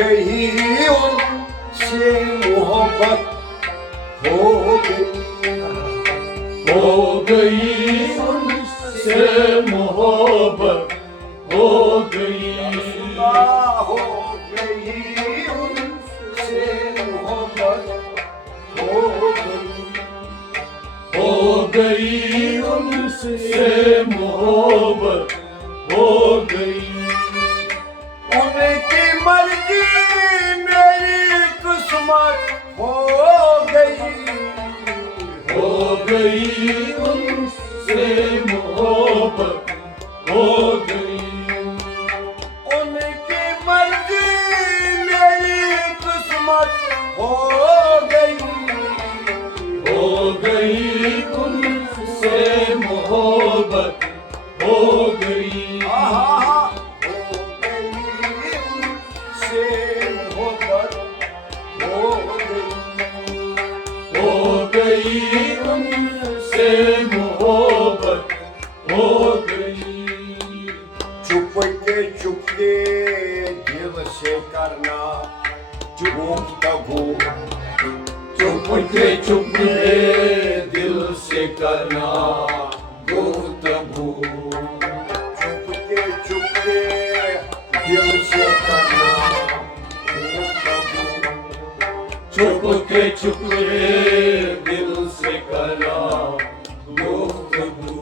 गई उनसे मोहब्बत हो गई, हो गई उनसे मोहब्बत हो गई, हो गई उनसे मोहब्बत हो गई, हो गई उनसे मोहब्बत हो गई। उनकी मर्जी मेरी किस्मत हो गई, हो गई उनसे मोहब्बत हो गई, उनकी मर्जी मेरी किस्मत हो गई, हो गई उनसे मोहब्बत हो गई, हो गई उनसे मोहब्बत हो गई, हो गई उनसे मोहब्बत हो गई। चुपके दिल से करना गुफ्तगू, चुपके दिल से करना गुफ्तगू, चुपके दिल से करना गुफ्तगू, चुपके दिल से करना गुफ्तगू।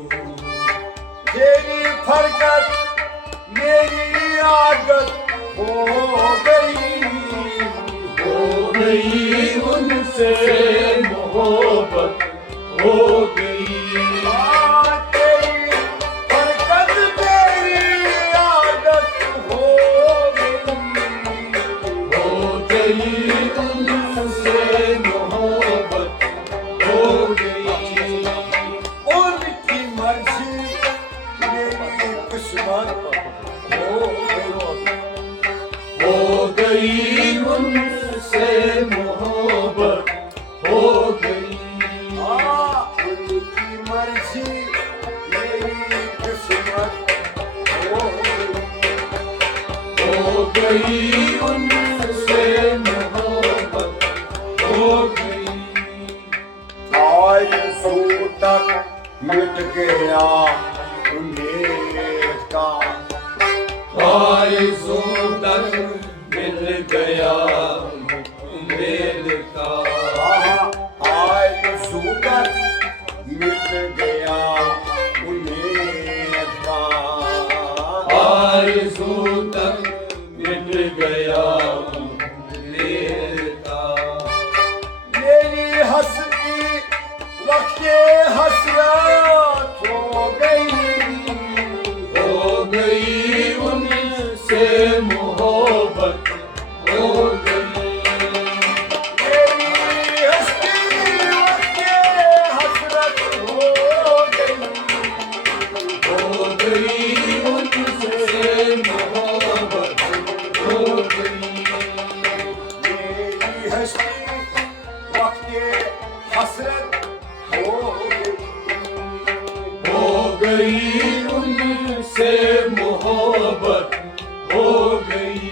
तेरी फरकत मेरी आदत हो गई, हो गई उनसे मोहब्बत हो गई, तेरी फरकत मेरी आदत हो गई, हो गई उनसे मोहब्बत हो गई, उनकी मर्जी मेरी किस्मत हो गई, हो गई उनसे मोहब्बत हो गई, उनकी मर्जी मेरी किस्मत हो गई उनसे मोहब्बत हो गई। आरज़ू तक मिट गया उम्मीद का, आरज़ू तक मिल गया उम्मीद का, आरज़ू तक मिट गया उम्मीद का, आरज़ू तक मिट गया उम्मीद का। मेरी हस्ती वक्त हसरत हो गई, हो गई उनसे मोहब्बत हो गई, मेरी हस्ती वक्त हसरत हो गई, हो गई उनसे मोहब्बत हो गई, मेरी हस्ती वक्त हसरत हो गई उनसे मोहब्बत हो गई,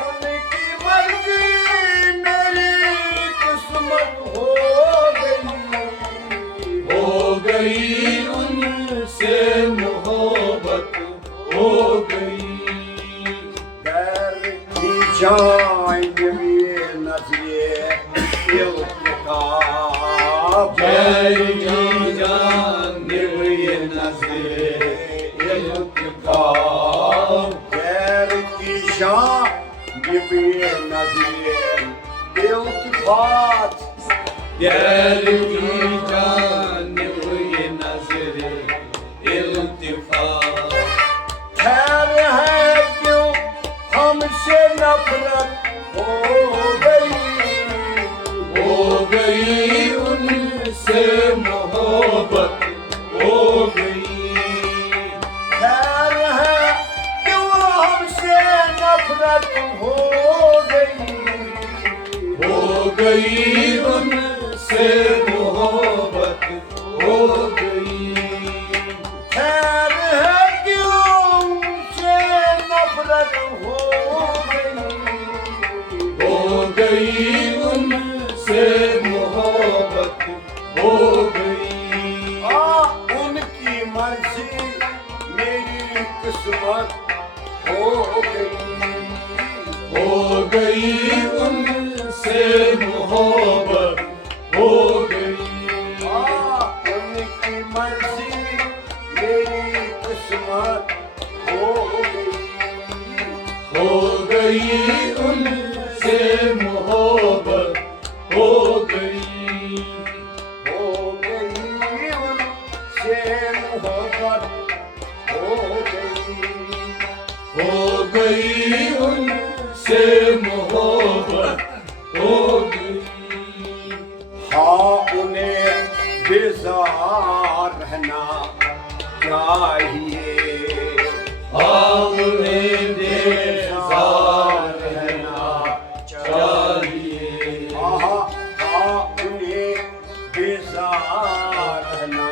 उनकी मर्जी मेरी किस्मत हो गई उनसे मोहब्बत हो गई, गैर की जान ये नजरे इल्तिकाब, गैर की जानिब ये नज़रे इल्तिकाब, गैर की जान ये नजरे इल्तिफात, गैर की जानिब ये नज़रे इल्तिफात। खैर है क्यों हमसे नफरत हो गई उनसे मोहब्बत हो गई, खैर है क्यों हमसे नफरत हो गई उनसे मोहब्बत हो गई, खैर है क्यों हमसे नफरत हो गई, किस्मत हो गई। हो गई उनसे मोहब्बत हो गई। उनकी मर्जी मेरी किस्मत हो गई। हो गई उनसे मोहब्बत हो गई। हो गई उनसे मोहब्बत हो गई। हो गई उनसे मोहब्बत हो गई। हाँ उन्हें बेजार रहना चाहिए। आपने बेजार रहना चाहिए। हाँ उन्हें बेजार रहना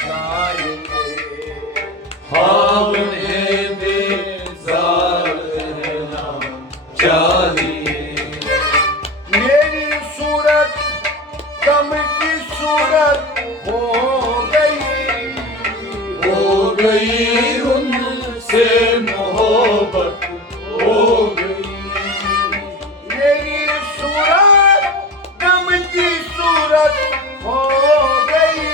चाहिए। आपने बेजार रहना चाहिए। मेरी सूरत गम की सूरत हो गई। हो गई उनसे मोहब्बत हो गई। मेरी सूरत गम की सूरत हो गई।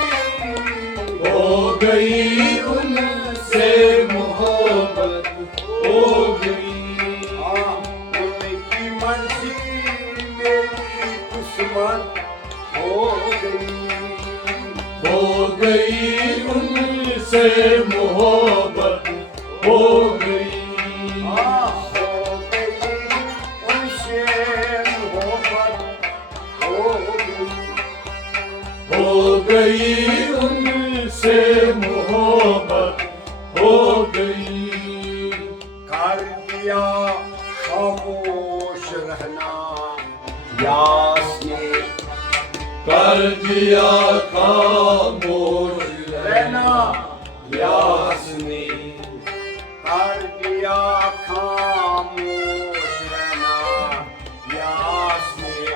हो गई उनसे मोहब्बत हो गई। उनकी मर्जी मेरी किस्मत हो गई। हो गई उनसे मोहब्बत हो गई। हो गई उनसे मोहब्बत हो गई। हो गई उनसे मोहब्बत हो गई। कर दिया खामोश रहना यास ने। कर दिया खामोश रहना यास ने। कर दिया खामोश रहना यास ने।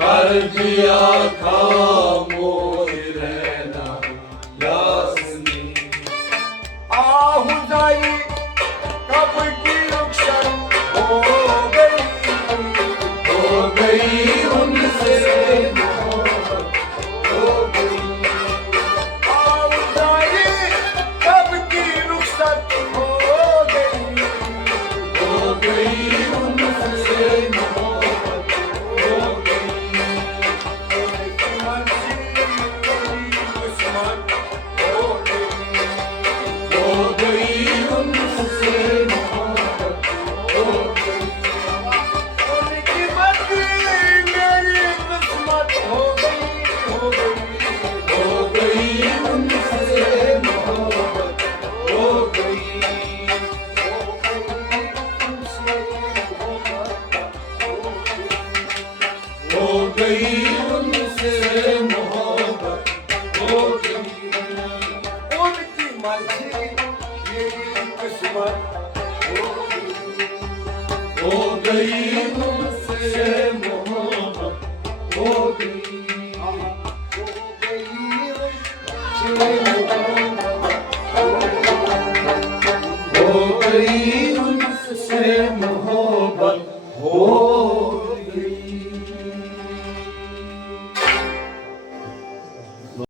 कर दिया खामोश रहना यास ने। आहुजाई कब की रुखसत हो गई। हो गई उनसे मोहब्बत हो गई। आहुजाई कब की रुखसत हो गई। हो गई उनसे मोहब्बत हो गई। उनकी मर्जी मेरी किस्मत हो गई। हो गई उनसे मोहब्बत हो गई। उनकी मर्जी मेरी किस्मत हो गई। हो गई उनसे मोहब्बत हो गई। हो गई उनसे मोहब्बत हो गई। उनकी मर्जी मेरी किस्मत हो गई। हो गई उनसे मोहब्बत हो गई। हो गई उनसे मोहब्बत